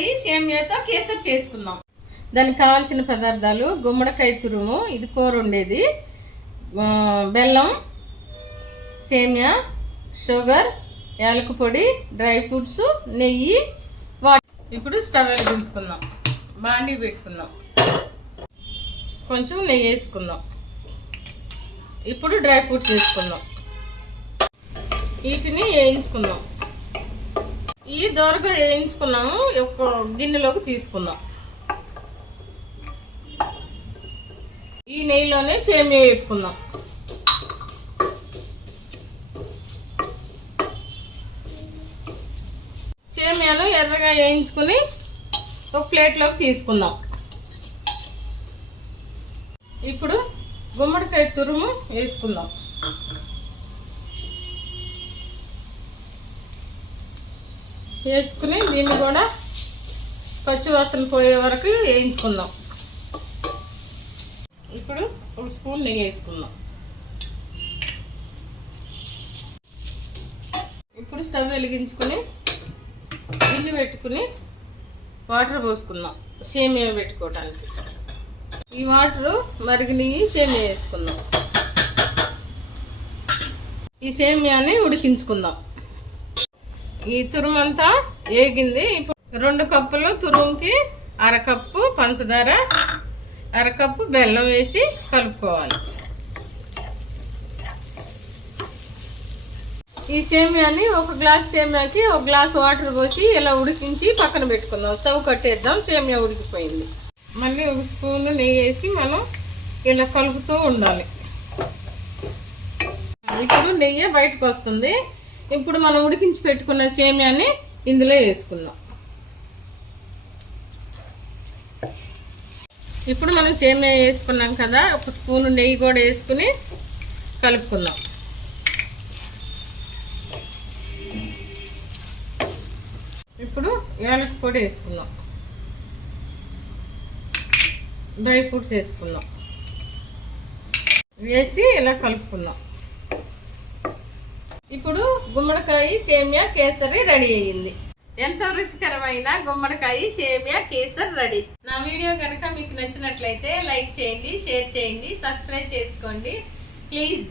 గుమ్మడికాయ సేమియాతో కేసరి చేసుకుందాం. దానికి కావాల్సిన పదార్థాలు: గుమ్మడికాయ తురుము, ఇది కూర ఉండేది, బెల్లం, సేమియా, షుగర్, యాలక పొడి, డ్రై ఫ్రూట్స్, నెయ్యి, వాటర్. ఇప్పుడు స్టవ్ వెలిగించుకుందాం. బాండీ పెట్టుకుందాం. కొంచెం నెయ్యి వేసుకుందాం. ఇప్పుడు డ్రై ఫ్రూట్స్ వేసుకుందాం. వీటిని వేయించుకుందాం. ఈ దోరగా వేయించుకున్నాము. ఒక గిన్నెలోకి తీసుకుందాం. ఈ నెయ్యిలోనే సేమియా వేపుకుందాం. సేమియాను ఎర్రగా వేయించుకుని ఒక ప్లేట్లోకి తీసుకుందాం. ఇప్పుడు గుమ్మడికాయ తురుము వేసుకుందాం. వేసుకుని దీన్ని కూడా పచ్చివాసన పోయే వరకు వేయించుకుందాం. ఇప్పుడు ఒక స్పూన్ నెయ్యి వేసుకుందాం. ఇప్పుడు స్టవ్ వెలిగించుకుని గిన్నె పెట్టుకుని వాటర్ పోసుకుందాం సేమియా పెట్టుకోవడానికి. ఈ వాటరు మరిగినవి సేమియా వేసుకుందాం. ఈ సేమియాని ఉడికించుకుందాం. ఈ తురుమంతా వేగింది. ఇప్పుడు 2 కప్పులు తురుముకి అరకప్పు పంచదార, అరకప్పు బెల్లం వేసి కలుపుకోవాలి. ఈ సేమియాని ఒక గ్లాస్ సేమియాకి ఒక గ్లాస్ వాటర్ పోసి ఇలా ఉడికించి పక్కన పెట్టుకుందాం. స్టవ్ కట్టేద్దాం. సేమియా ఉడికిపోయింది. మళ్ళీ ఒక స్పూన్ నెయ్యి వేసి మనం ఇలా కలుపుతూ ఉండాలి. ఇప్పుడు నెయ్యి బయటకు వస్తుంది. ఇప్పుడు మనం ఉడికించి పెట్టుకున్న సేమియాని ఇందులో వేసుకుందాం. ఇప్పుడు మనం సేమియా వేసుకున్నాం కదా, ఒక స్పూన్ నెయ్యి కూడా వేసుకుని కలుపుకుందాం. ఇప్పుడు యాలక పొడి వేసుకుందాం. డ్రై ఫ్రూట్స్ వేసుకుందాం. వేసి ఇలా కలుపుకుందాం. ఇప్పుడు గుమ్మడికాయ సేమియా కేసరి రెడీ అయ్యింది. ఎంతో రుచికరమైన గుమ్మడికాయ సేమియా కేసరి రెడీ. నా వీడియో కనుక మీకు నచ్చినట్లయితే లైక్ చేయండి, షేర్ చేయండి, సబ్స్క్రైబ్ చేసుకోండి ప్లీజ్.